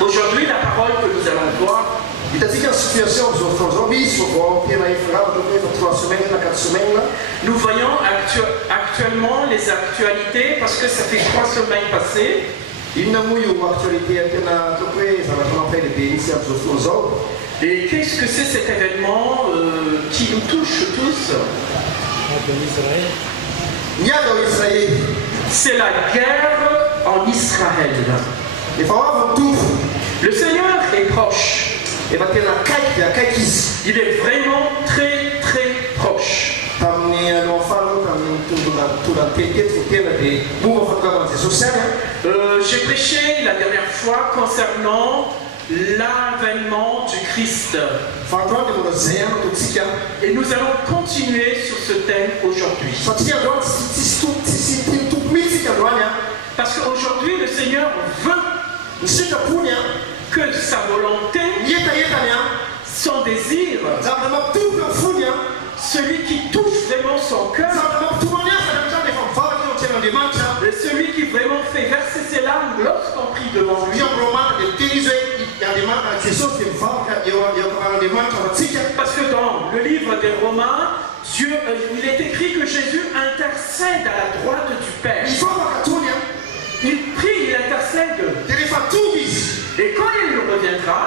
Aujourd'hui, la parole que nous allons voir, nous voyons actuellement les actualités parce que ça fait 3 semaines passées. Et qu'est-ce que c'est cet événement qui nous touche tous? C'est la guerre en Israël. Le Seigneur est proche. Il est vraiment très très proche. J'ai prêché la dernière fois concernant l'avènement du Christ. Et nous allons continuer sur ce thème aujourd'hui. Parce qu'aujourd'hui, le Seigneur veut que sa volonté, son désir, celui qui touche vraiment son cœur, et celui qui vraiment fait verser ses larmes lorsqu'on prie devant lui. Parce que dans le livre des Romains, il est écrit que Jésus intercède à la droite du Père. Il prie, il intercède. Et quand il reviendra,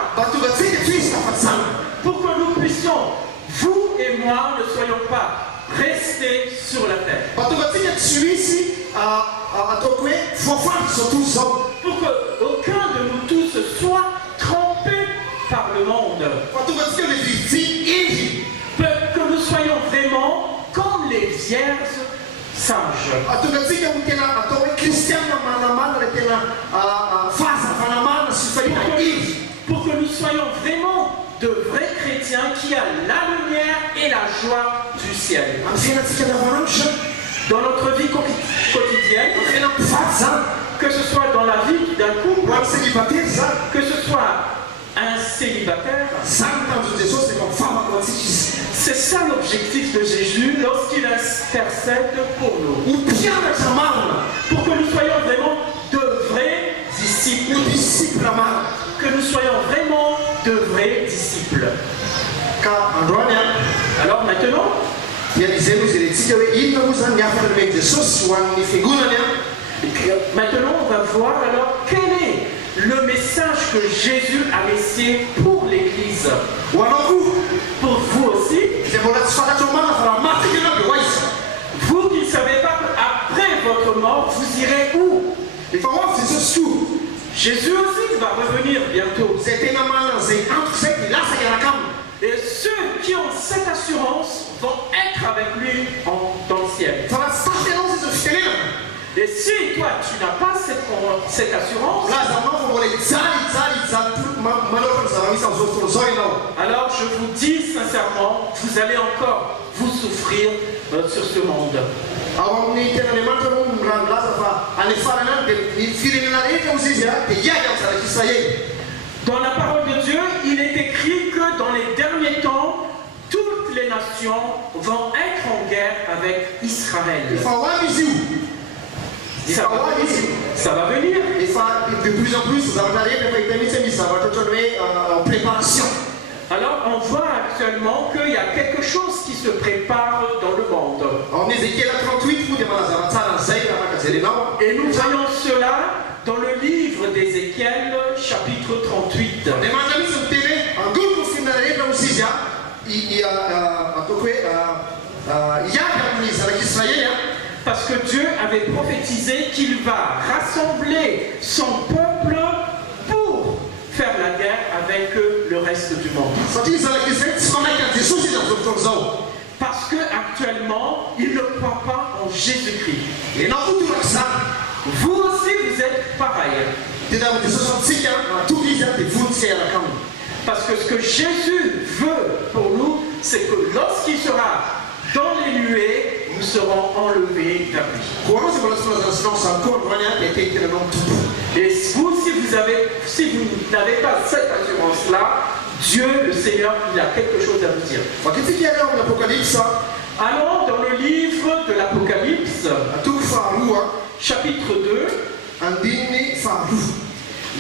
pour que nous puissions, vous et moi, ne soyons pas restés sur la terre. Pour qu'aucun de nous tous soit trompé par le monde. Que nous soyons vraiment comme les vierges sages. Pour que nous soyons vraiment de vrais chrétiens qui a la lumière et la joie du ciel. Dans notre vie quotidienne, que ce soit dans la vie d'un couple, que ce soit un célibataire, c'est ça l'objectif de Jésus lorsqu'il intercède pour nous. Pour que nous soyons vraiment de vrais disciples. Que nous soyons vraiment de vrais disciples. Alors maintenant, on va voir alors quel est le message que Jésus a laissé pour l'Église. Pour vous aussi. Vous qui ne savez pas qu'après votre mort, vous irez où? Jésus aussi va revenir bientôt. Et ceux qui ont cette assurance vont être avec lui dans le ciel. Et si toi tu n'as pas cette assurance, alors je vous dis sincèrement, vous allez encore vous souffrir sur ce monde. Dans la parole de Dieu, il est écrit que dans les derniers temps, toutes les nations vont être en guerre avec Israël. Ça va venir. De plus en plus, ça va en préparation. Alors on voit actuellement qu'il y a quelque chose qui se prépare dans le monde. Et nous voyons cela dans le livre d'Ézéchiel, chapitre 38. Parce que Dieu avait prophétisé qu'il va rassembler son peuple pour faire la guerre avec le reste du monde. Parce qu'actuellement, ils ne croient pas en Jésus-Christ. Vous aussi, vous êtes pareil. Parce que ce que Jésus veut pour nous, c'est que lorsqu'il sera dans les nuées, nous serons enlevés vers lui. Et vous, si vous n'avez pas cette assurance-là, Dieu, le Seigneur, il a quelque chose à vous dire. Allons dans le livre de l'Apocalypse, chapitre 2.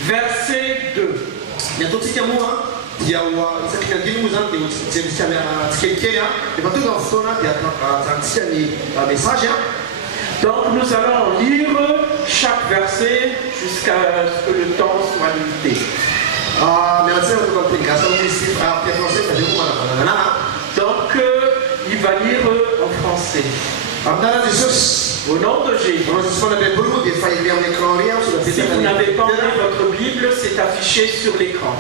verset 2. Donc nous allons lire chaque verset jusqu'à ce que le temps soit limité. Donc il va lire en français. Au nom de Jésus. Si vous n'avez pas ouvert votre Bible, c'est affiché sur l'écran.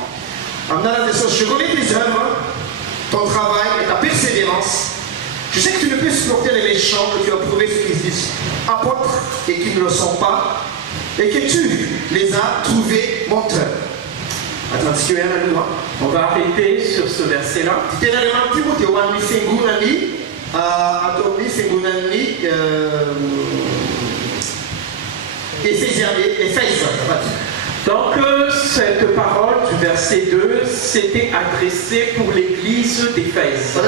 Je connais tes œuvres, ton travail et ta persévérance. Je sais que tu ne peux supporter les méchants, que tu as prouvé ceux qui se disent apôtres et qui ne le sont pas, et que tu les as trouvés menteurs. On va arrêter sur ce verset-là. Donc cette parole du verset 2 s'était adressée pour l'église d'Éphèse.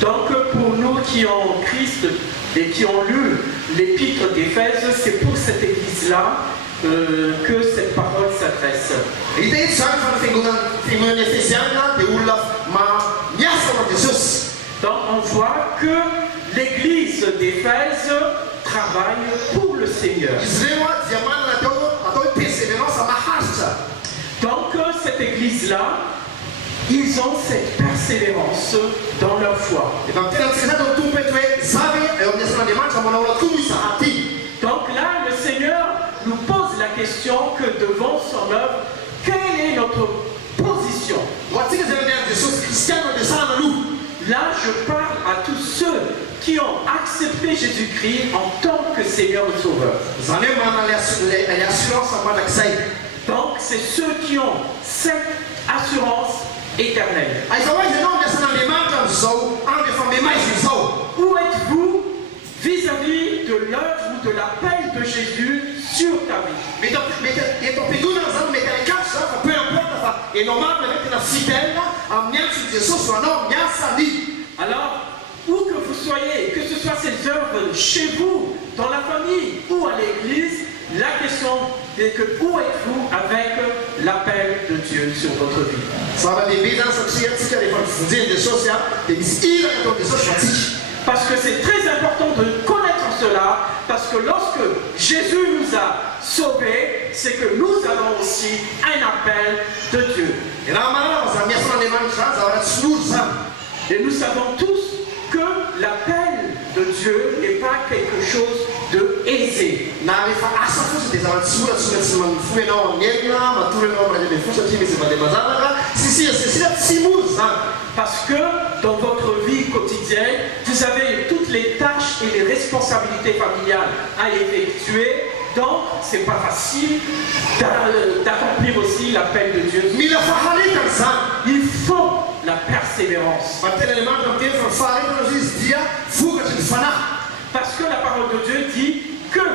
Donc pour nous qui ont Christ et qui ont lu l'épître d'Éphèse, c'est pour cette église-là que cette parole s'adresse. Donc on voit que l'église d'Éphèse travaille pour le Seigneur. Donc cette église-là, ils ont cette persévérance dans leur foi. Donc là, le Seigneur nous pose la question que devant son œuvre, quelle est notre position? Là, je parle à tous ceux qui ont accepté Jésus-Christ en tant que Seigneur et Sauveur. Donc, c'est ceux qui ont cette assurance éternelle. Où êtes-vous vis-à-vis de l'œuvre ou de l'appel de Jésus sur ta vie? Alors, où que vous soyez, que ce soit ces œuvres chez vous, dans la famille ou à l'église, la question est que où êtes-vous avec l'appel de Dieu sur votre vie? Parce que c'est très important de connaître cela, parce que lorsque Jésus nous a sauvés, c'est que nous avons aussi un appel de Dieu. Et nous savons tous que l'appel de Dieu n'est pas quelque chose de aisé. Parce que dans votre vie quotidienne, vous avez toutes les tâches et les responsabilités familiales à effectuer. Donc, c'est pas facile d'accomplir aussi l'appel de Dieu. Il faut la persévérance. Parce que la parole de Dieu dit que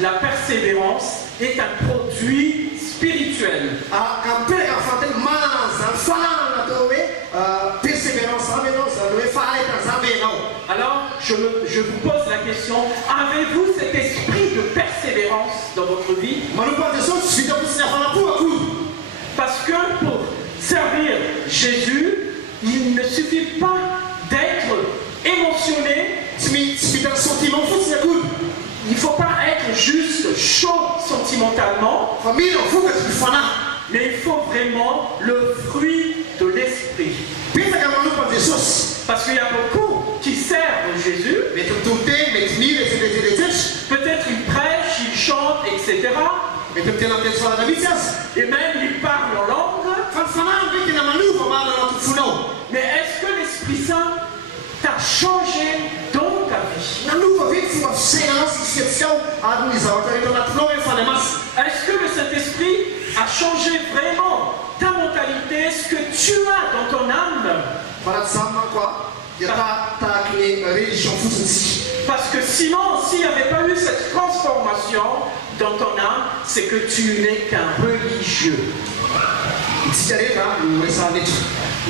la persévérance est un produit spirituel. Alors, je vous pose la question, avez-vous cet esprit de persévérance dans votre vie? Parce que pour servir Jésus, il ne suffit pas d'être émotionné. Il ne faut pas être juste chaud sentimentalement, mais il faut vraiment le fruit de l'esprit. Parce qu'il y a beaucoup qui servent Jésus. Peut-être ils prêchent, ils chantent, etc. Et même ils parlent en langue. Mais est-ce que l'Esprit Saint t'a changé dans ta vie? Est-ce que le Saint-Esprit a changé vraiment ta mentalité, ce que tu as dans ton âme? Parce que sinon, s'il n'y avait pas eu cette transformation dans ton âme, c'est que tu n'es qu'un religieux.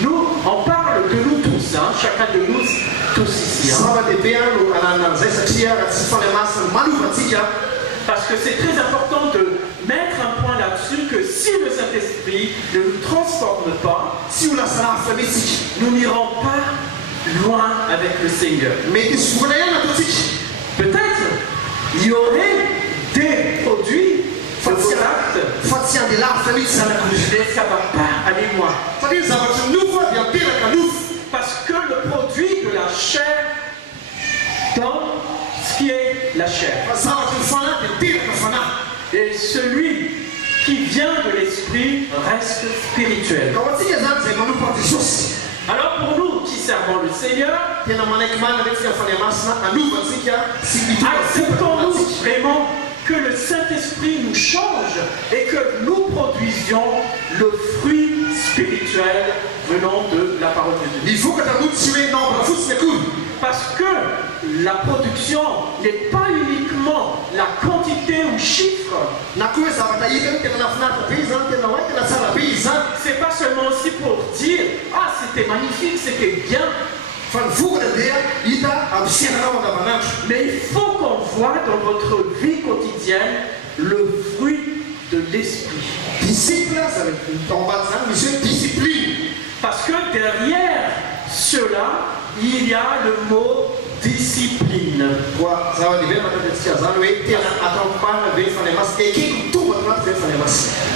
Nous, on parle de nous tous, hein, chacun de nous, tous ici. Parce que c'est très important de mettre un point là-dessus que si le Saint-Esprit ne nous transforme pas, nous n'irons pas loin avec le Seigneur. Peut-être il y aurait des produits, mais ça ne va pas aller loin. Parce que le produit de la chair donne ce qui est la chair. Et celui qui vient de l'esprit reste spirituel. Alors pour nous qui servons le Seigneur, acceptons-nous vraiment que le Saint-Esprit nous change et que nous produisions le fruit spirituel venant de la parole de Dieu. Parce que la production n'est pas uniquement la quantité ou chiffre. C'est pas seulement aussi pour dire « Ah, c'était magnifique, c'était bien ». Mais il faut qu'on voit dans votre vie quotidienne le fruit de l'esprit. Parce que derrière cela, il y a le mot discipline.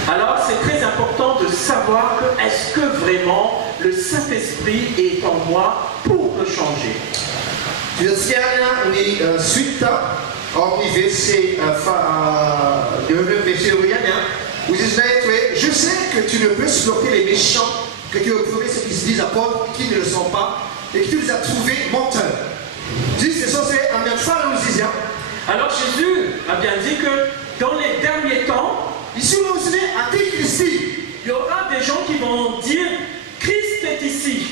Alors c'est très important de savoir que est-ce que vraiment le Saint-Esprit est en moi pour me changer. Je sais que tu ne peux supporter les méchants, que tu as trouvé ceux qui se disent apôtres, qui ne le sont pas, et que tu les as trouvés menteurs. Alors Jésus a bien dit que dans les derniers temps, il y aura des gens qui vont dire Christ est ici.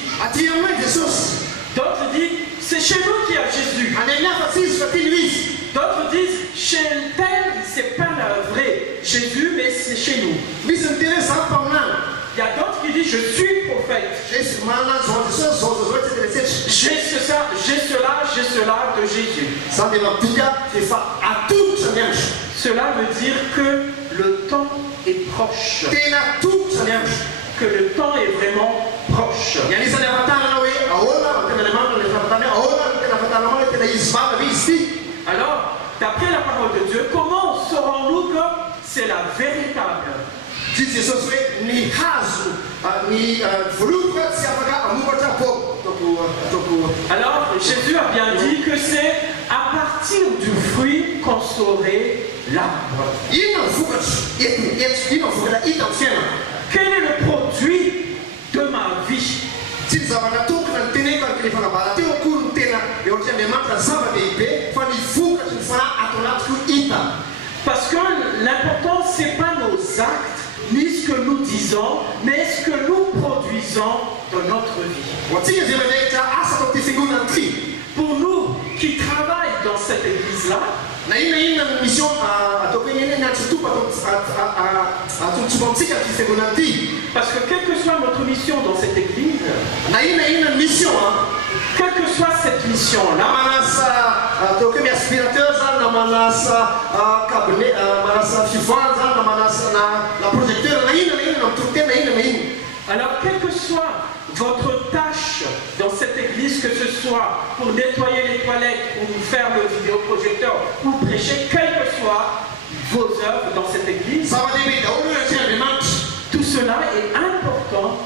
D'autres disent c'est chez nous qu'il y a Jésus. D'autres disent chez tel c'est pas le vrai Jésus mais c'est chez nous. Il y a d'autres qui disent je suis prophète. J'ai cela de Jésus. Cela veut dire que le temps est proche. Que le temps est vraiment proche. Alors, d'après la parole de Dieu, comment saurons-nous que c'est la véritable? Alors, Jésus a bien dit que c'est à partir du fruit qu'on saurait l'arbre. Quel est le produit de ma vie? Parce que l'important, ce n'est pas nos actes, ni ce que nous disons, mais ce que nous produisons dans notre vie. Pour nous qui travaillons dans cette église-là, parce que quelle que soit notre mission dans cette église, quelle que soit cette mission-là, alors quelle que soit votre tâche dans cette église, que ce soit pour nettoyer les toilettes, ou faire le vidéoprojecteur, ou prêcher, quelles que soient vos œuvres dans cette église, tout cela est important.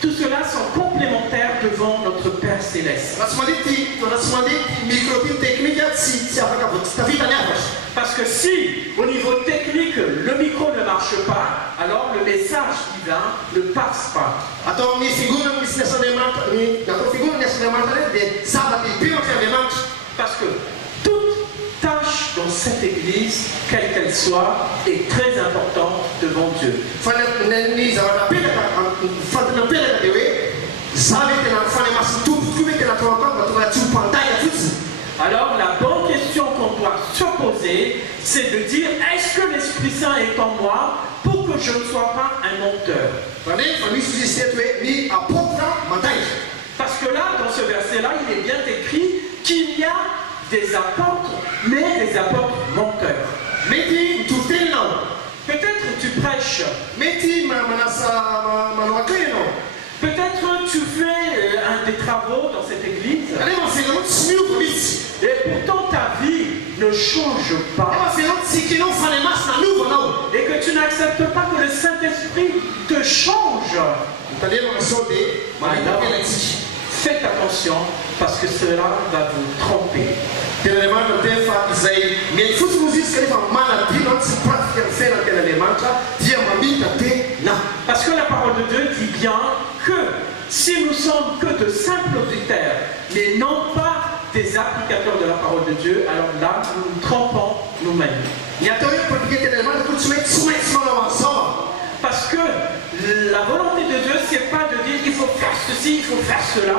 Tout cela sont complémentaires devant notre Père Céleste. Parce que si, au niveau technique, le micro ne marche pas, alors le message qui vient ne passe pas. Parce que toute tâche dans cette église, quelle qu'elle soit, est très importante devant Dieu. Alors la bonne question qu'on doit se poser, c'est de dire est-ce que l'Esprit Saint est en moi pour que je ne sois pas un menteur? Parce verset-là, il est bien écrit qu'il y a des apôtres, mais des apôtres menteurs. Peut-être tu prêches. Peut-être tu fais des travaux dans cette église. Et pourtant ta vie ne change pas. Et que tu n'acceptes pas que le Saint-Esprit te change. Faites attention parce que cela va vous tromper. Parce que la parole de Dieu dit bien que si nous sommes que de simples auditeurs, mais non pas des applicateurs de la parole de Dieu, alors là, nous nous trompons nous-mêmes. Parce que la volonté de Dieu, c'est pas de dire il faut faire ceci, il faut faire cela.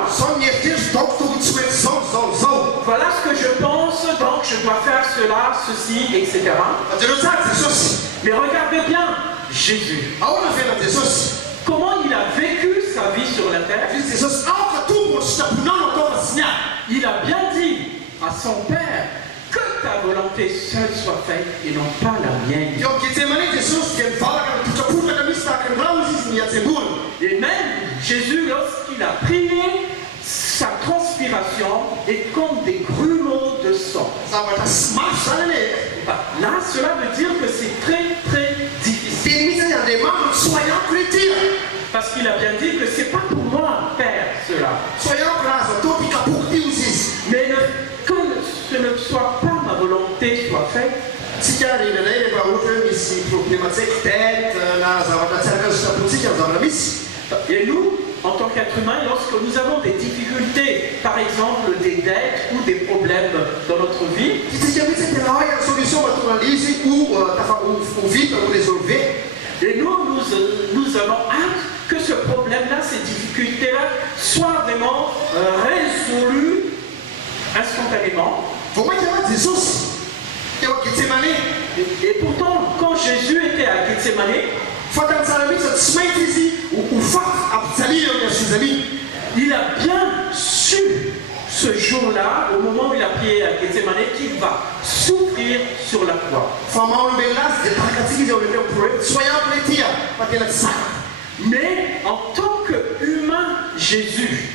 Voilà ce que je pense, donc je dois faire cela, ceci, etc. Mais regardez bien Jésus. Comment il a vécu sa vie sur la terre. Il a bien dit à son Père que ta volonté seule soit faite et non pas la mienne. Et même Jésus, lorsqu'il a prié, sa transpiration est comme des grumeaux de sang. Là, cela veut dire que c'est très très difficile. Parce qu'il a bien dit que c'est pas pour moi, Père, cela. Mais que ce ne soit pas ma volonté soit faite. Et nous, en tant qu'être humain, lorsque nous avons des difficultés, par exemple des dettes ou des problèmes dans notre vie, et nous avons hâte que ce problème-là, ces difficultés-là, soient vraiment résolues instantanément. Et pourtant, quand Jésus était à Gethsemane, il a bien su ce jour-là, au moment où il a prié à Gethsemane, qu'il va souffrir sur la croix. Mais en tant qu'humain, Jésus,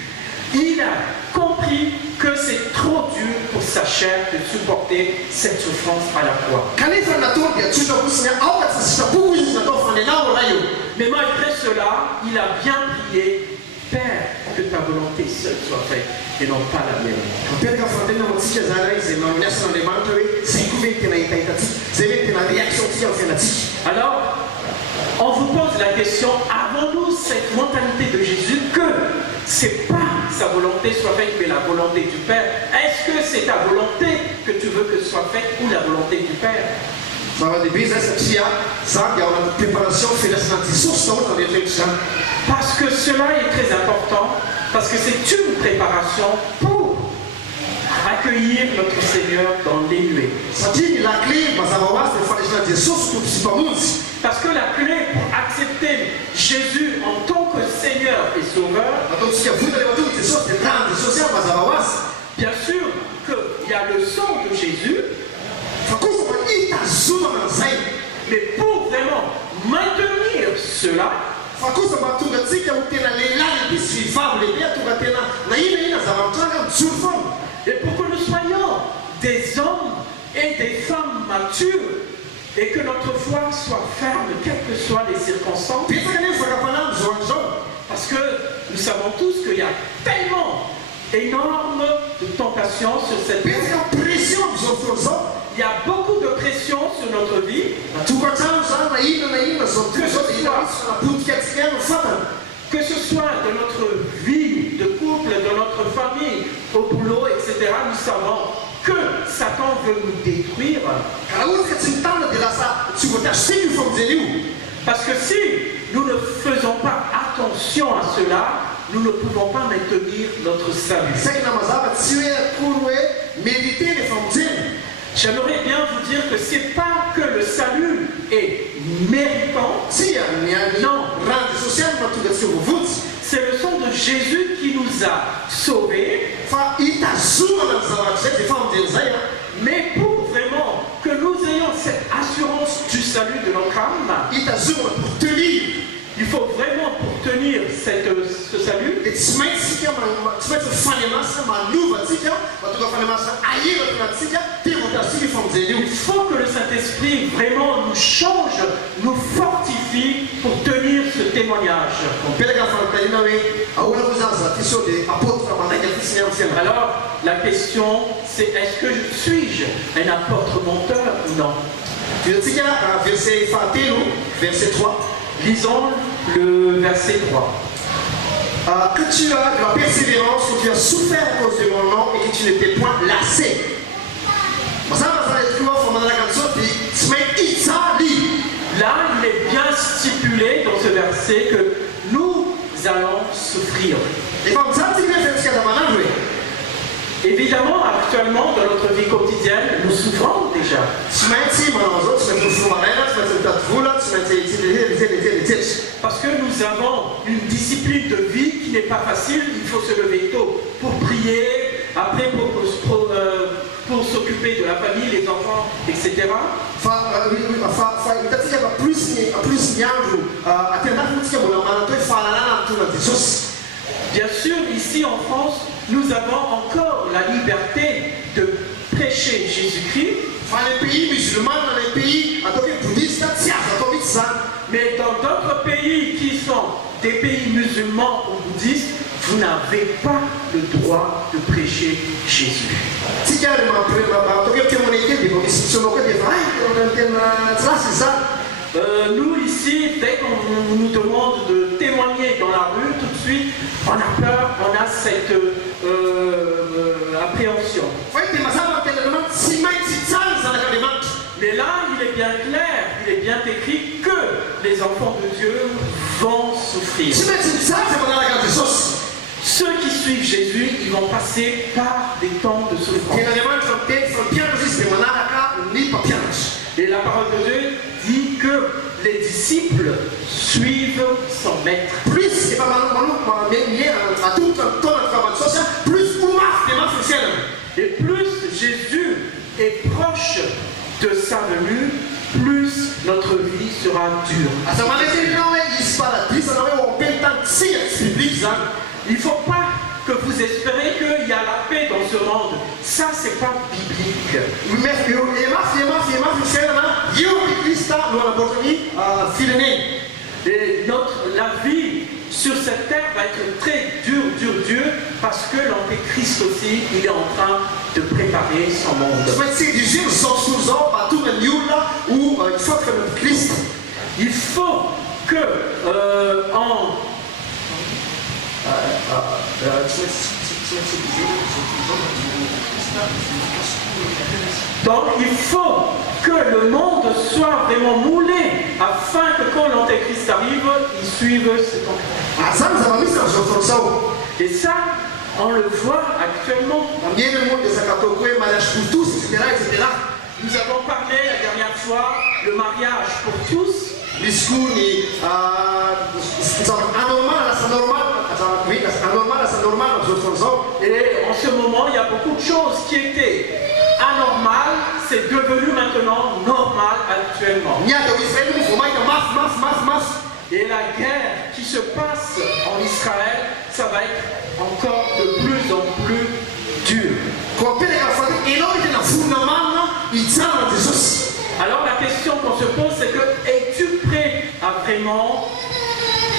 il a compris que c'est trop dur pour sa chair de supporter cette souffrance à la croix. Mais malgré cela, il a bien prié, Père, que ta volonté seule soit faite et non pas la mienne. Alors, on vous pose la question, avons-nous cette mentalité de Jésus que c'est pas sa volonté soit faite mais la volonté du Père? Est-ce que c'est ta volonté que tu veux que soit faite ou la volonté du Père? Parce que cela est très important, parce que c'est une préparation pour accueillir notre Seigneur dans les nuées. Parce que la clé pour accepter Jésus en tant que Seigneur et Sauveur, bien sûr qu'il y a le sang de Jésus, mais pour vraiment maintenir cela, et pour que nous soyons des hommes et des femmes matures, et que notre foi soit ferme, quelles que soient les circonstances, parce que nous savons tous qu'il y a tellement énorme de tentations sur cette terre. Il y a beaucoup de pression sur notre vie. Que ce soit de notre vie de couple, de notre famille, au boulot, etc. Nous savons que Satan veut nous détruire. Parce que si nous ne faisons pas attention à cela, nous ne pouvons pas maintenir notre salut. J'aimerais bien vous dire que ce n'est pas que le salut est méritant. Non. c'est le sang de Jésus qui nous a sauvés. Mais pour vraiment que nous ayons cette assurance du salut de notre âme, il faut vraiment pour tenir ce salut, il faut que le Saint-Esprit vraiment nous change, nous fortifie pour tenir ce témoignage. Alors, la question c'est, est-ce que suis-je un apôtre menteur ou non? Verset 3. Lisons le verset 3. Que tu as de la persévérance, que tu as souffert à cause de mon nom et que tu n'étais point lassé. Là, il est bien stipulé dans ce verset que nous allons souffrir. Évidemment, actuellement, dans notre vie quotidienne, nous souffrons déjà. Parce que nous avons une discipline de vie qui n'est pas facile. Il faut se lever tôt pour prier, après pour s'occuper de la famille, les enfants, etc. Bien sûr, ici en France, nous avons encore la liberté de prêcher Jésus-Christ. Mais dans d'autres pays qui sont des pays musulmans ou bouddhistes, vous n'avez pas le droit de prêcher Jésus. Nous ici, dès qu'on nous demande de témoigner dans la rue, tout de suite, on a peur, on a cette appréhension. Mais là, il est bien clair, il est bien écrit que les enfants de Dieu vont souffrir. Ceux qui suivent Jésus, ils vont passer par des temps de souffrance. Et la parole de Dieu dit que les disciples suivent son maître. Et plus Jésus est proche de sa venue, plus notre vie sera dure. Il ne faut pas que vous espérez qu'il y a la paix dans ce monde. Ça, c'est pas biblique. Et la vie sur cette terre va être très dure, parce que l'Antéchrist aussi, il est en train de préparer son monde. Il faut que donc il faut que le monde soit vraiment moulé afin que quand l'Antéchrist arrive, il suive cet Antéchrist. Et ça, on le voit actuellement. Nous avons parlé la dernière fois le mariage pour tous. Et en ce moment, il y a beaucoup de choses qui étaient anormales, c'est devenu maintenant normal actuellement. Et la guerre qui se passe en Israël, ça va être encore de plus en plus dur. Alors la question qu'on se pose, c'est que es-tu prêt à vraiment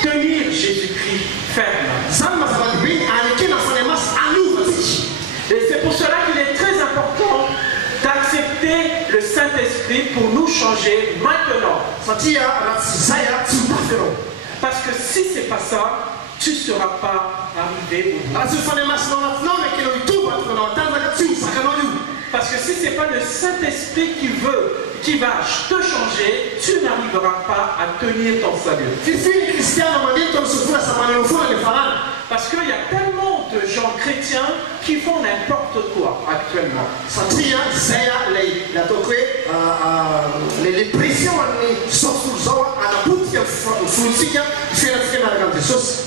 tenir Jésus-Christ ferme? Et c'est pour cela qu'il est très important d'accepter le Saint-Esprit pour nous changer maintenant. Parce que si ce n'est pas ça, tu ne seras pas arrivé au bout. Parce que si ce n'est pas le Saint-Esprit qui va te changer, tu n'arriveras pas à tenir ton salut. Parce qu'il y a tellement de gens chrétiens qui font n'importe quoi actuellement.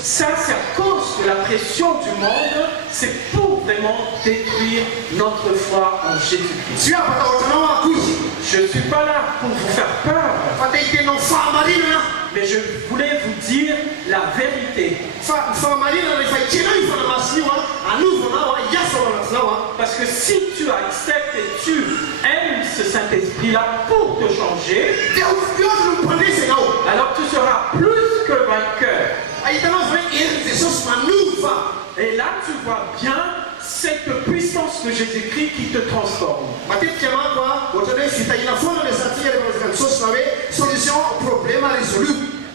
Ça, c'est à cause de la pression du monde. C'est pour vraiment détruire notre foi en Jésus-Christ. Je ne suis pas là pour vous faire peur. Mais je voulais vous dire la vérité. Parce que si tu acceptes et tu aimes ce Saint-Esprit-là pour te changer, alors tu seras plus que vainqueur. Et là, tu vois bien cette puissance de Jésus-Christ qui te transforme.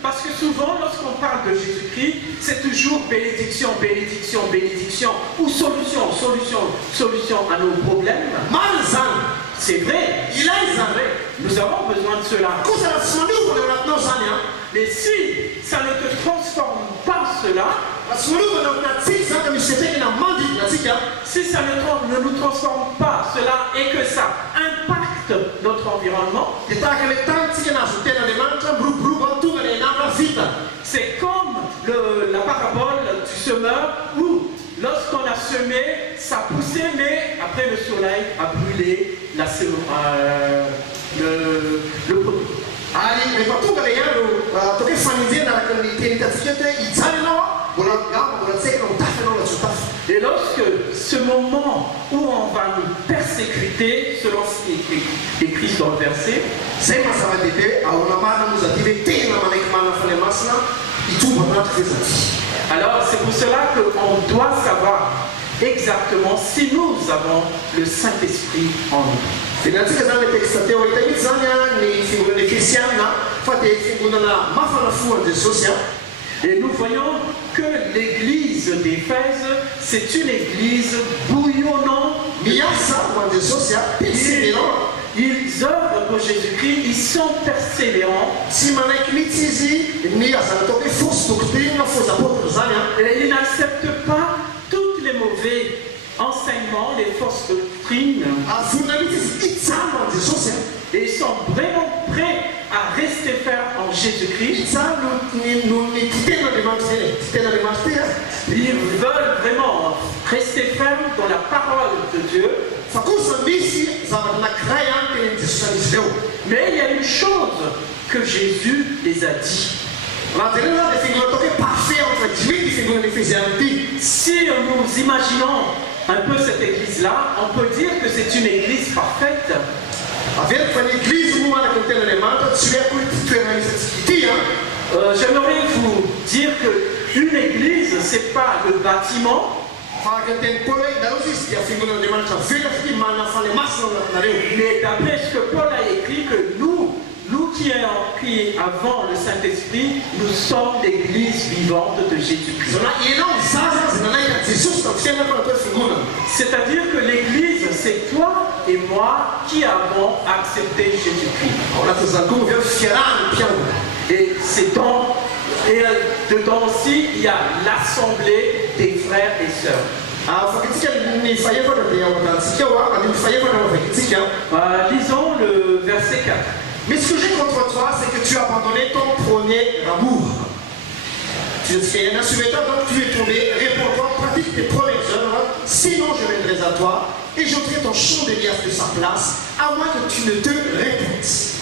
Parce que souvent, lorsqu'on parle de Jésus-Christ, c'est toujours bénédiction, bénédiction, bénédiction, ou solution, solution, solution à nos problèmes. C'est vrai, nous avons besoin de cela. Mais si ça ne te transforme pas cela, si ça ne nous transforme pas cela et que ça impacte notre environnement, c'est comme la parabole du semeur où lorsqu'on a semé, ça poussait, mais après le soleil a brûlé le produit. Et lorsque ce moment où on va nous persécuter, selon ce qui est écrit dans le verset, alors c'est pour cela qu'on doit savoir exactement si nous avons le Saint-Esprit en nous. Et nous voyons que l'église d'Éphèse, c'est une église bouillonnante. Ils œuvrent pour Jésus-Christ, ils sont persévérants. Et ils n'acceptent pas tous les mauvais enseignements, les fausses doctrines. Et ils sont vraiment prêts à rester fermes en Jésus-Christ. Ils veulent vraiment rester fermes dans la parole de Dieu. Mais il y a une chose que Jésus les a dit. Si nous imaginons un peu cette église-là, on peut dire que c'est une église parfaite. J'aimerais vous dire qu'une église, ce n'est pas le bâtiment. Mais d'après ce que Paul a écrit, que nous qui avons le Saint-Esprit, nous sommes l'église vivante de Jésus-Christ. C'est-à-dire que l'église, c'est toi et moi qui avons accepté Jésus-Christ. Et c'est dedans aussi, il y a l'assemblée des frères et sœurs. Lisons le verset 4. Mais ce que j'ai contre toi, c'est que tu as abandonné ton premier amour. Tu es un insuméteur, donc tu es tombé. Réponds-toi, pratique tes premières œuvres, sinon je viendrai à toi et j'ôterai ton chandelier de sa place, à moins que tu ne te répètes.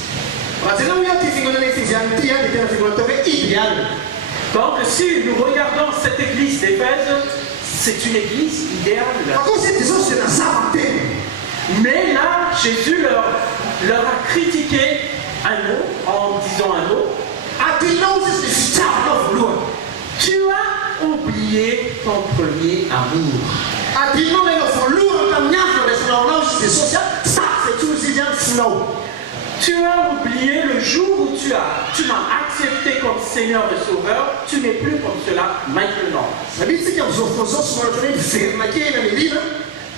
Donc si nous regardons cette église d'Éphèse, c'est une église idéale. Mais là, Jésus leur a critiqué un mot, en disant un mot. Tu as oublié ton premier amour. Tu as oublié le jour où tu m'as accepté comme Seigneur et Sauveur, tu n'es plus comme cela maintenant.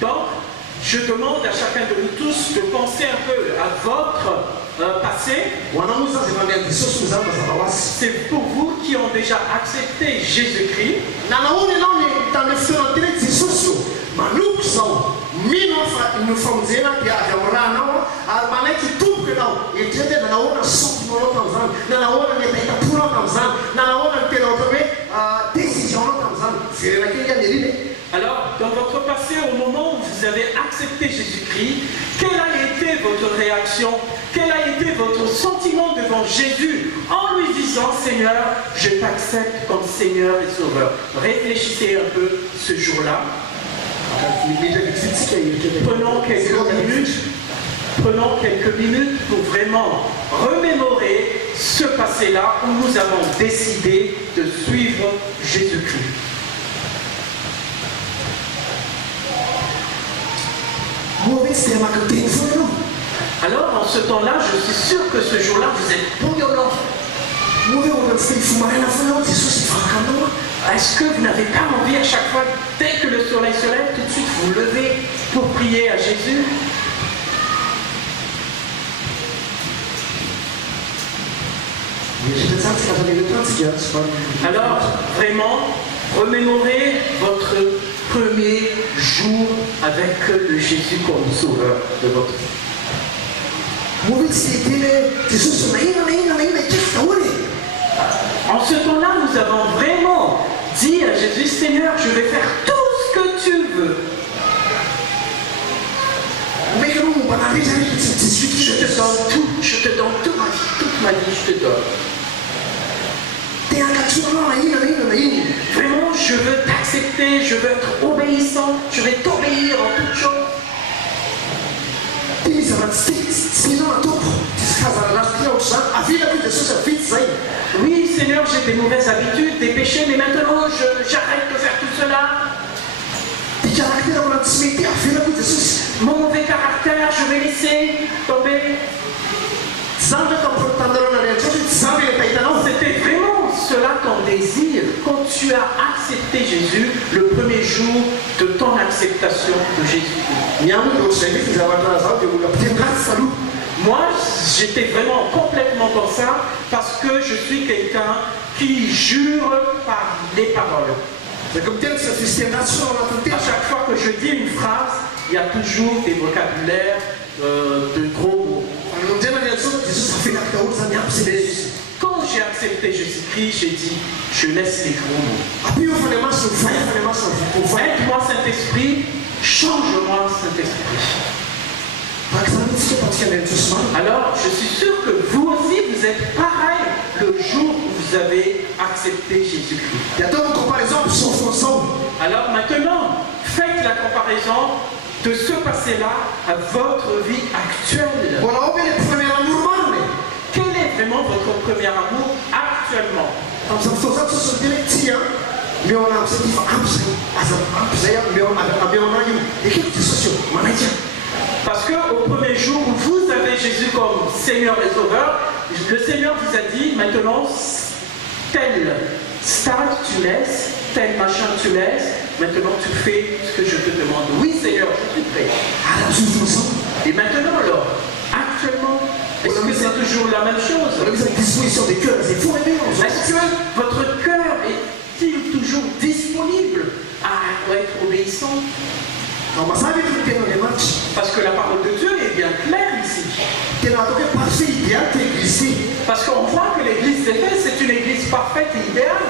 Donc, je demande à chacun de nous tous de penser un peu à votre passé. C'est pour vous qui ont déjà accepté Jésus-Christ. avez accepté Jésus-Christ, quelle a été votre réaction? Quel a été votre sentiment devant Jésus en lui disant « Seigneur, je t'accepte comme Seigneur et Sauveur ». Réfléchissez un peu ce jour-là. Prenons quelques minutes pour vraiment remémorer ce passé-là où nous avons décidé de suivre Jésus-Christ. Alors, en ce temps-là, je suis sûr que ce jour-là, vous êtes bouillonnant. Est-ce que vous n'avez pas envie à chaque fois, dès que le soleil se lève, tout de suite vous levez pour prier à Jésus? Alors, vraiment, remémorez votre premier jour avec le Jésus comme sauveur de votre vie. En ce temps-là, nous avons vraiment dit à Jésus, Seigneur, je vais faire tout ce que tu veux. Je te donne tout, toute ma vie, je te donne. Vraiment, je veux t'accepter, je veux être obéissant, je vais t'obéir en toutes choses. Oui, Seigneur, j'ai des mauvaises habitudes, des péchés, mais maintenant j'arrête de faire tout cela. Mon mauvais caractère, je vais laisser tomber. C'était vraiment cela ton désir quand tu as accepté Jésus le premier jour de ton acceptation de Jésus. Moi, j'étais vraiment complètement comme ça parce que je suis quelqu'un qui jure par les paroles. À chaque fois que je dis une phrase, il y a toujours des vocabulaires de gros mots. Quand j'ai accepté Jésus-Christ, j'ai dit, je laisse les gros mots. Aide-moi Saint-Esprit, change-moi Saint-Esprit. Alors, je suis sûr que vous aussi, vous êtes pareil le jour où vous avez accepté Jésus-Christ. Alors maintenant, faites la comparaison de ce passé-là à votre vie actuelle. Quel est vraiment votre premier amour actuellement? Parce qu'au premier jour où vous avez Jésus comme Seigneur et Sauveur, le Seigneur vous a dit maintenant, tel stade tu laisses, tel machin tu laisses, maintenant tu fais ce que je te demande. Oui Seigneur, je suis prêt. Et maintenant alors, actuellement, est-ce que c'est toujours la même chose? Est-ce que votre cœur est-il toujours disponible à être obéissant? Parce que la parole de Dieu est bien claire ici. Parce qu'on voit que l'église d'Éphèse, c'est une église parfaite et idéale.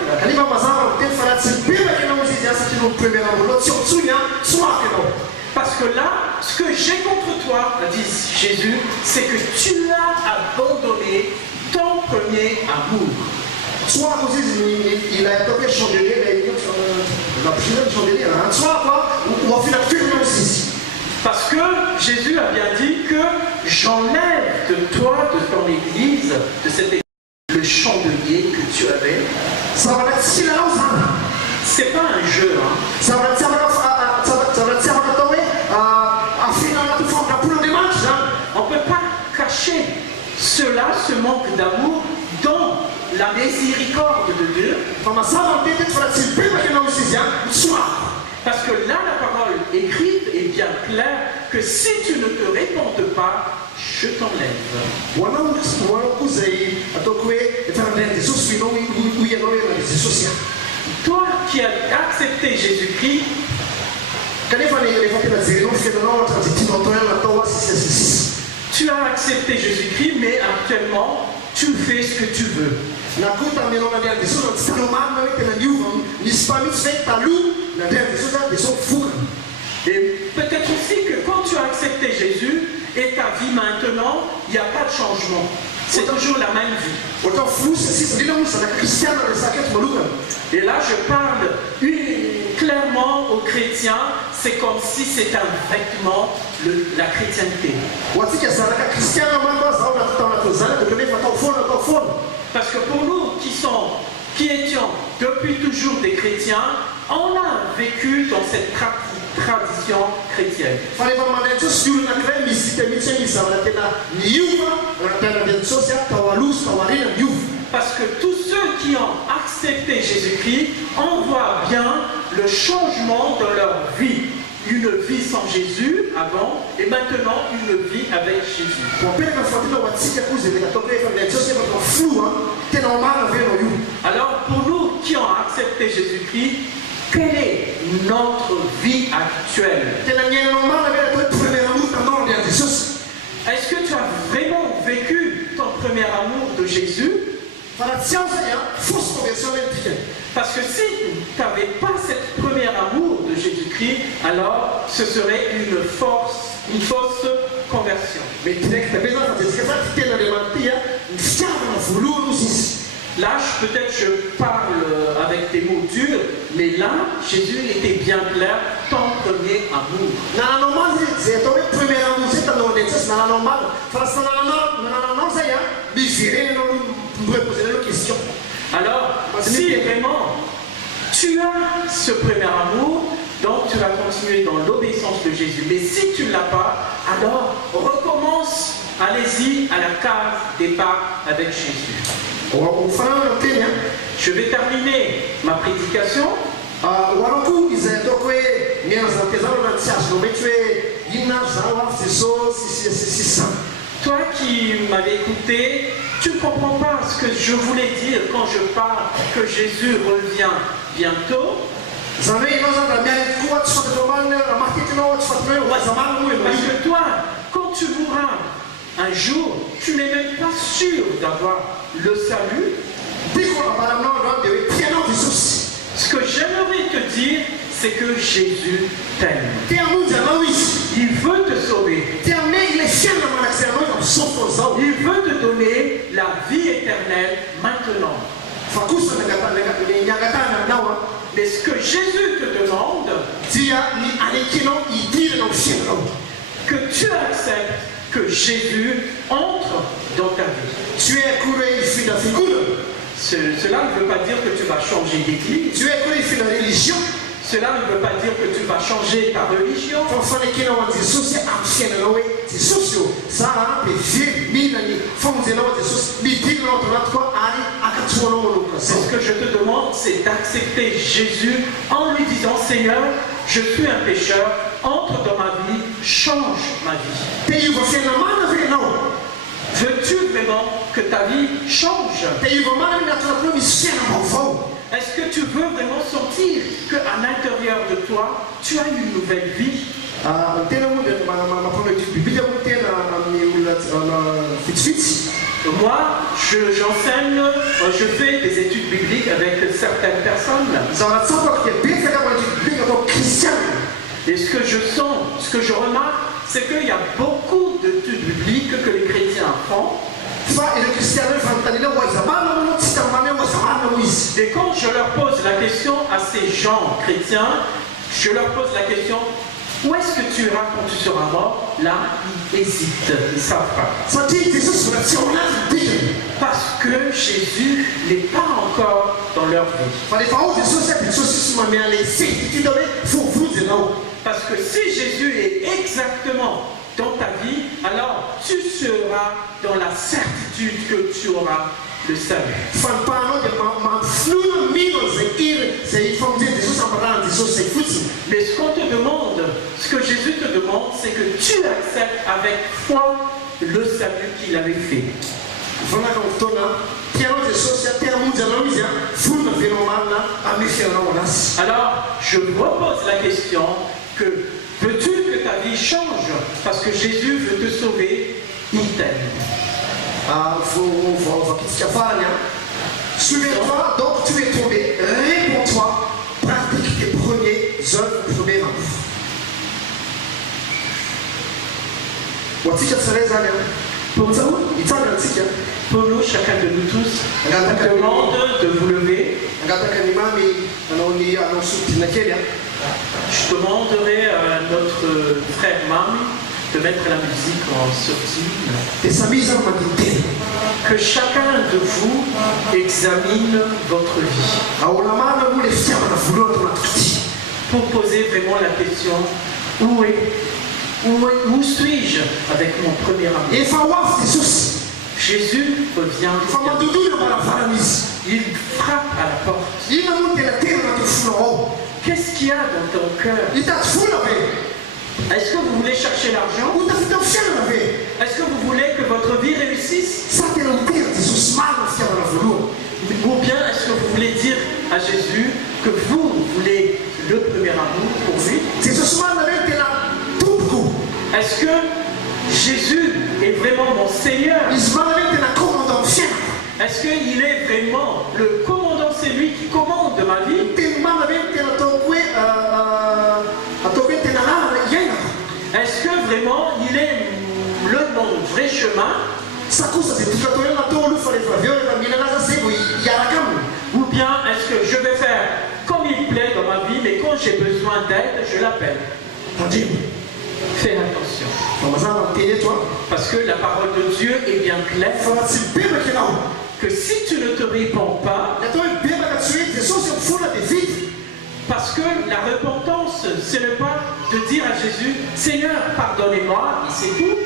Parce que là, ce que j'ai contre toi, dit Jésus, c'est que tu as abandonné ton premier amour. Parce que Jésus a bien dit que j'enlève de toi, de ton église, de cette église, le chandelier que tu avais. C'est pas un jeu, hein. On ne peut pas cacher cela, ce manque d'amour, dans la miséricorde de Dieu. Parce que là, la parole écrite est bien claire que si tu ne te réponds pas, je t'enlève. Toi qui as accepté Jésus-Christ, tu as accepté Jésus-Christ, mais actuellement, tu fais ce que tu veux. Et peut-être aussi ta vie maintenant, il n'y a pas de changement. C'est toujours la même vie. Et là, je parle clairement aux chrétiens, c'est comme si c'était un vêtement, la chrétienté. Parce que pour nous qui étions depuis toujours des chrétiens, on a vécu dans cette tradition chrétienne. Parce que tous ceux qui ont accepté Jésus-Christ, on voit bien le changement dans leur vie. Une vie sans Jésus avant et maintenant une vie avec Jésus. Alors pour nous qui ont accepté Jésus-Christ, quelle est notre vie actuelle? Est-ce que tu as vraiment vécu ton premier amour de Jésus? Parce que si tu n'avais pas cette première amour de Jésus-Christ, alors ce serait une fausse conversion. Là, peut-être je parle avec des mots durs, mais là, Jésus était bien clair, ton premier amour. Alors, si vraiment tu as ce premier amour, donc tu vas continuer dans l'obéissance de Jésus. Mais si tu ne l'as pas, alors recommence, allez-y à la case départ avec Jésus. Je vais terminer ma prédication. Toi qui m'avais écouté, tu ne comprends pas ce que je voulais dire quand je parle que Jésus revient bientôt. Parce que toi, quand tu mourras un jour, tu n'es même pas sûr d'avoir le salut. Ce que j'aimerais te dire, c'est que Jésus t'aime. Il veut te sauver. Il veut te donner la vie éternelle maintenant. Mais ce que Jésus te demande, que tu acceptes que Jésus entre dans ta vie. Cela ne veut pas dire que tu vas changer d'église. Cela ne veut pas dire que tu vas changer ta religion. Ce que je te demande, c'est d'accepter Jésus en lui disant, Seigneur, je suis un pécheur, entre dans ma vie, change ma vie. Veux-tu vraiment que ta vie change? Est-ce que tu veux vraiment sentir qu'à l'intérieur de toi, tu as une nouvelle vie? Moi, j'enseigne, je fais des études bibliques avec certaines personnes. Et ce que je sens, ce que je remarque, c'est qu'il y a beaucoup d'études bibliques que les chrétiens font. Et quand je leur pose la question à ces gens chrétiens, je leur pose la question, où est-ce que tu iras quand tu seras mort? Là, ils hésitent, ils ne savent pas. Parce que Jésus n'est pas encore dans leur vie. Parce que si Jésus est exactement dans ta vie, alors tu seras dans la certitude que tu auras le salut. Mais ce qu'on te demande, ce que Jésus te demande, c'est que tu acceptes avec foi le salut qu'il avait fait. Alors, je repose la question que veux-tu que ta vie change? Parce que Jésus veut te sauver, il t'aime. Souviens-toi, donc tu es tombé, réponds-toi, pratique tes premiers œuvres, premier amour. Pour nous, chacun de nous tous, on demande de vous lever. Je demanderai à notre frère Mam de mettre la musique en sourdine. Que chacun de vous examine votre vie. Pour poser vraiment la question, où suis-je avec mon premier amour? Jésus revient. Il frappe à la porte. Qu'est-ce qu'il y a dans ton cœur? Est-ce que vous voulez chercher l'argent? Est-ce que vous voulez que votre vie réussisse? Ou bien est-ce que vous voulez dire à Jésus que vous voulez le premier amour pour lui? Est-ce que Jésus est vraiment mon Seigneur? Est-ce qu'il est vraiment le commandant? C'est lui qui commande de ma vie? Est-ce que vraiment il est mon vrai chemin? Ou bien est-ce que je vais faire comme il plaît dans ma vie, mais quand j'ai besoin d'aide, je l'appelle? Fais attention. Parce que la parole de Dieu est bien claire. Que si tu ne te répands pas, parce que la repentance, ce n'est pas de dire à Jésus, Seigneur, pardonnez-moi, et c'est tout.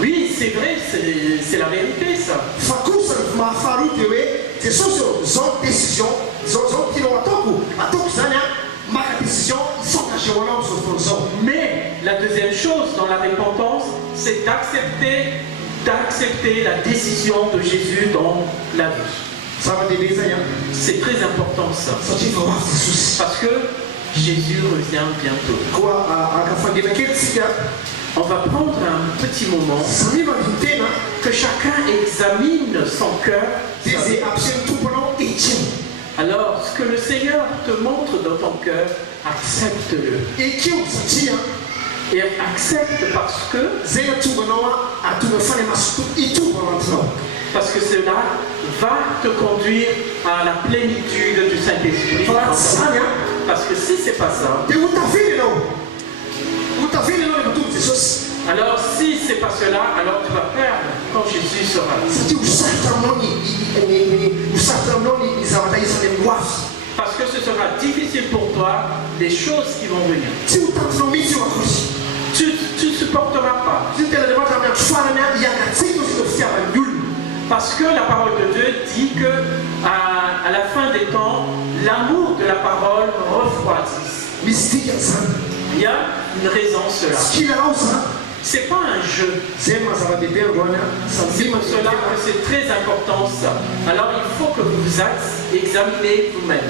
Oui, c'est vrai, c'est la vérité, ça. Mais la deuxième chose dans la repentance, c'est d'accepter la décision de Jésus dans la vie. C'est très important ça. Parce que Jésus revient bientôt. On va prendre un petit moment que chacun examine son cœur. Alors, ce que le Seigneur te montre dans ton cœur, accepte-le. Et accepte parce que cela va te conduire à la plénitude du Saint-Esprit. Parce que si c'est pas ça, alors si c'est pas cela, alors tu vas perdre quand Jésus sera là. Parce que ce sera difficile pour toi des choses qui vont venir. Tu ne supporteras pas. Parce que la parole de Dieu dit que à la fin des temps, l'amour de la parole refroidisse. Il y a une raison à cela. C'est pas un jeu. C'est pour cela que c'est très important ça. Alors il faut que vous vous examinez vous-même.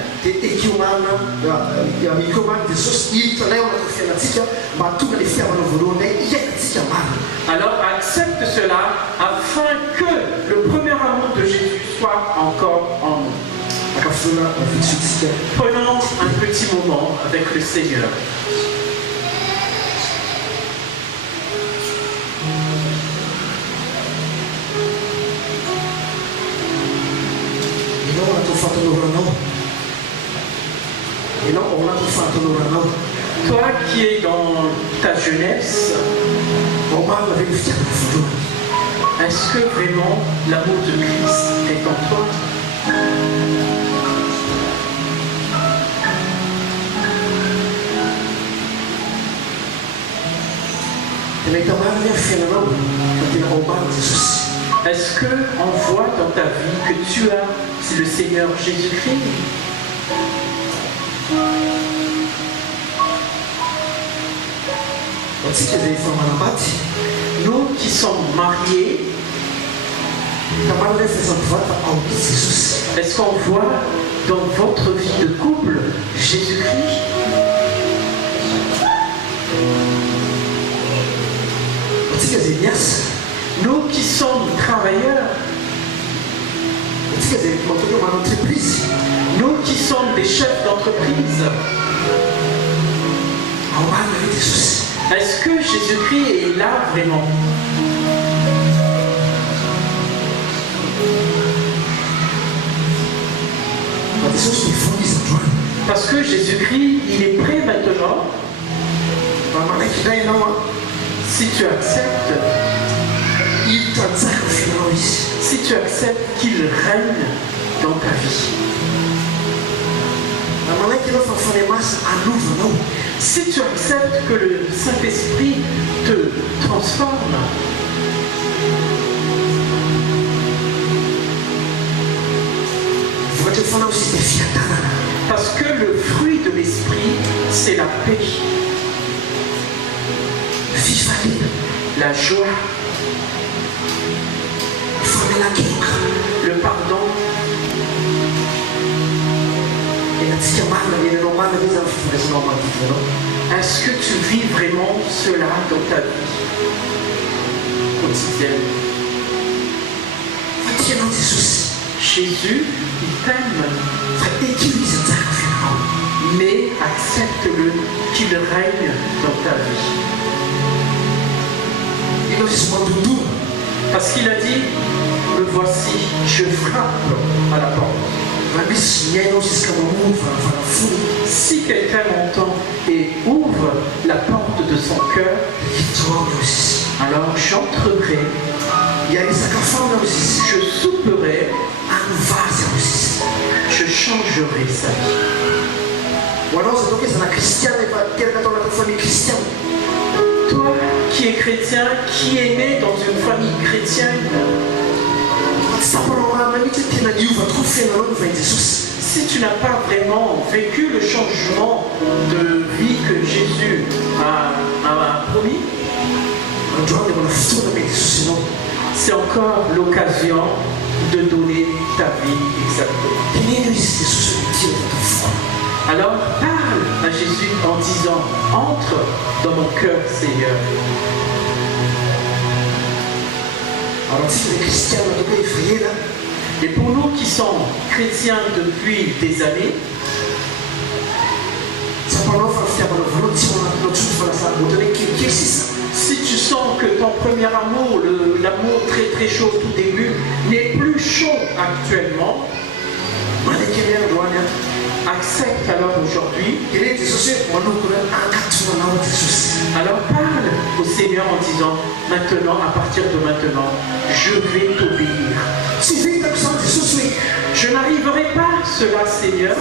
Alors accepte cela afin que le premier amour de Jésus soit encore en nous. Prenons un petit moment avec le Seigneur. Toi qui es dans ta jeunesse, est-ce que vraiment l'amour de Christ est en toi? Est-ce qu'on voit dans ta vie que tu as le Seigneur Jésus-Christ? Nous qui sommes mariés, est-ce qu'on voit dans votre vie de couple Jésus-Christ? Nous qui sommes travailleurs, nous qui sommes des chefs d'entreprise, Est-ce que Jésus-Christ est là vraiment? Parce que Jésus-Christ, il est prêt maintenant. Si tu acceptes, si tu acceptes qu'il règne dans ta vie. Si tu acceptes que le Saint-Esprit te transforme, parce que le fruit de l'Esprit, c'est la paix, la joie, le pardon. Est-ce que tu vis vraiment cela dans ta vie quotidienne? Jésus, il t'aime. Mais accepte-le qu'il règne dans ta vie. Parce qu'il a dit, me voici, je frappe à la porte. Si quelqu'un m'entend et ouvre la porte de son cœur, alors j'entrerai, je souperai, je changerai sa vie. Toi qui es chrétien, qui est né dans une famille chrétienne, si tu n'as pas vraiment vécu le changement de vie que Jésus a promis, c'est encore l'occasion de donner ta vie exactement. Alors parle à Jésus en disant, entre dans mon cœur, Seigneur. Et pour nous qui sommes chrétiens depuis des années, si tu sens que ton premier amour, l'amour très très chaud au tout début, n'est plus chaud actuellement, accepte alors aujourd'hui. Alors parle au Seigneur en disant, maintenant, à partir de maintenant, je vais t'obéir. Je n'arriverai pas cela, Seigneur.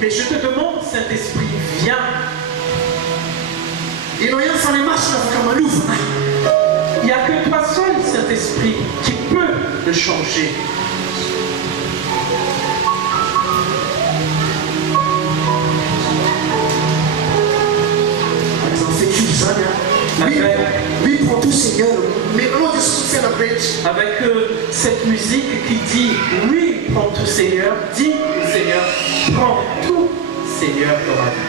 Mais je te demande, Saint-Esprit, viens. Il n'y a que toi seul, Saint-Esprit, qui peut le changer. Oui, prends tout, Seigneur. Avec cette musique qui dit oui, prends tout, Seigneur. Dis au Seigneur, prends tout, Seigneur, dans ma vie.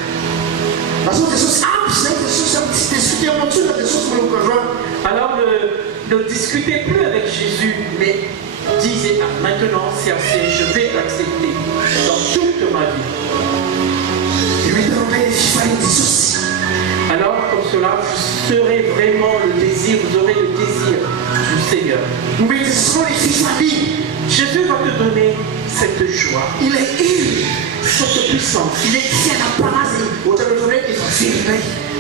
Alors ne discutez plus avec Jésus, mais disez maintenant c'est assez, je vais l'accepter dans toute ma vie. Alors comme cela, vous serez vraiment le désir, vous aurez le désir du Seigneur. Jésus va te donner cette joie. Il est cette puissance. Il est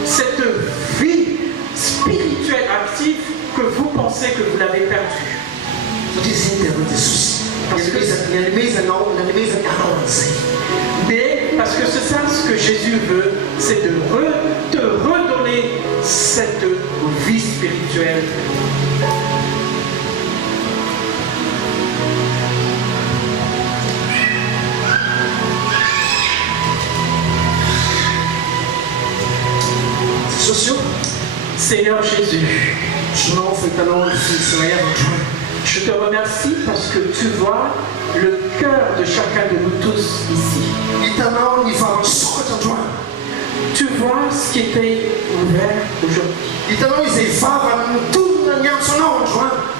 cette vie spirituelle active que vous pensez que vous l'avez perdue. Mais parce que c'est ça ce que Jésus veut, c'est de te redonner cette vie spirituelle. Seigneur Jésus, je te remercie parce que tu vois le cœur de chacun de nous tous ici. Tu vois ce qui était ouvert aujourd'hui.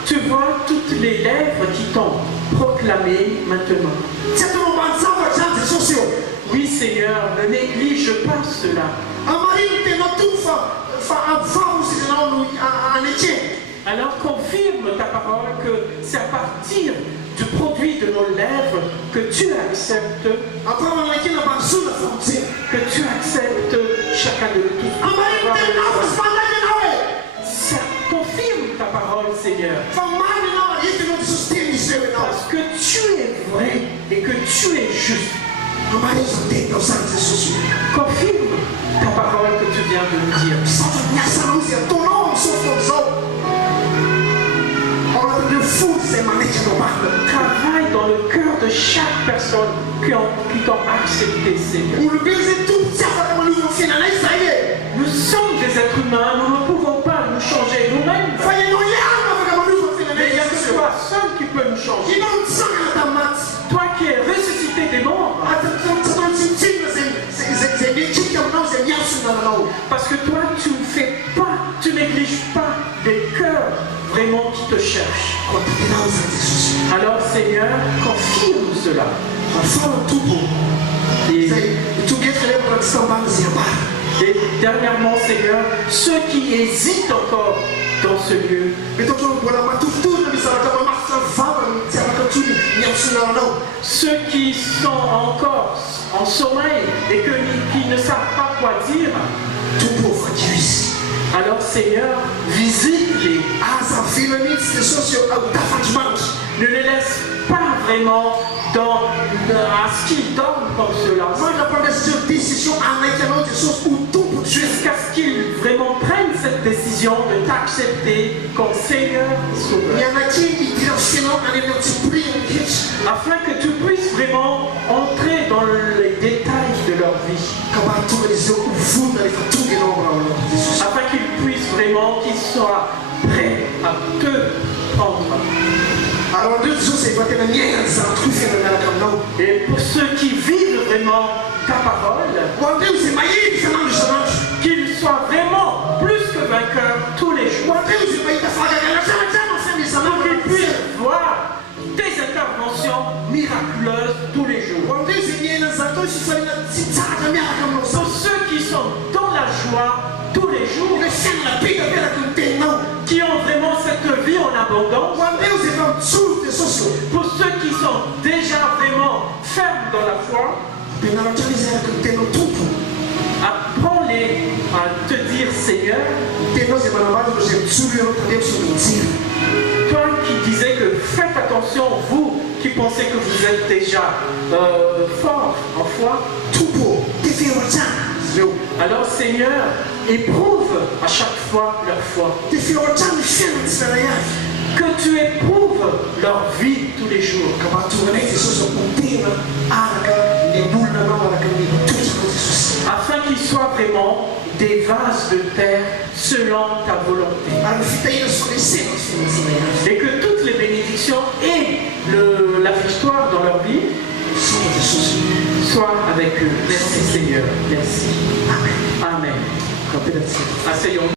Tu vois toutes les lèvres qui t'ont proclamé maintenant. Oui Seigneur, ne néglige pas cela. Alors confirme ta parole que c'est à partir du produit de nos lèvres que tu acceptes, chacun de nous. Ça confirme ta parole, Seigneur. Parce que tu es vrai et que tu es juste. Confirme ta parole que tu viens de nous dire. Travaille dans le cœur de chaque personne qui t'ont accepté, Seigneur. Nous sommes des êtres humains, nous ne pouvons pas nous changer nous-mêmes. Mais il y a que toi seul qui peut nous changer. Toi qui es ressuscité des morts. Parce que toi, tu ne fais pas, tu négliges pas des cœurs vraiment qui te cherchent. Alors Seigneur, confirme cela. Et dernièrement, Seigneur, ceux qui hésitent encore dans ce lieu, ceux qui sont encore en sommeil et qui ne savent pas quoi dire, alors Seigneur, visite-les. Ne les laisse pas vraiment à ce qu'ils dorment comme cela. Jusqu'à ce qu'ils vraiment prennent cette décision de t'accepter comme Seigneur et Sauveur. Afin que tu puisses vraiment entrer dans les détails de leur vie. Afin qu'ils puissent vraiment, qu'ils soient prêts à te prendre. Et pour ceux qui vivent vraiment ta parole, qu'ils soient vraiment plus que vainqueurs tous les jours. Qu'ils puissent voir tes interventions miraculeuses tous les jours. Pour ceux qui sont dans la joie tous les jours, qui ont vraiment cette vie en abondance, pour ceux qui sont déjà vraiment fermes dans la foi, apprends-les à te dire Seigneur. Toi qui disais que faites attention, vous qui pensez que vous êtes déjà forts en foi, alors Seigneur, éprouve à chaque fois leur foi. Que tu éprouves leur vie tous les jours. Afin qu'ils soient vraiment des vases de terre selon ta volonté. Et que toutes les bénédictions et la victoire dans leur vie soient avec eux. Merci Seigneur. Merci. Amen. Amen. Asseyons-nous.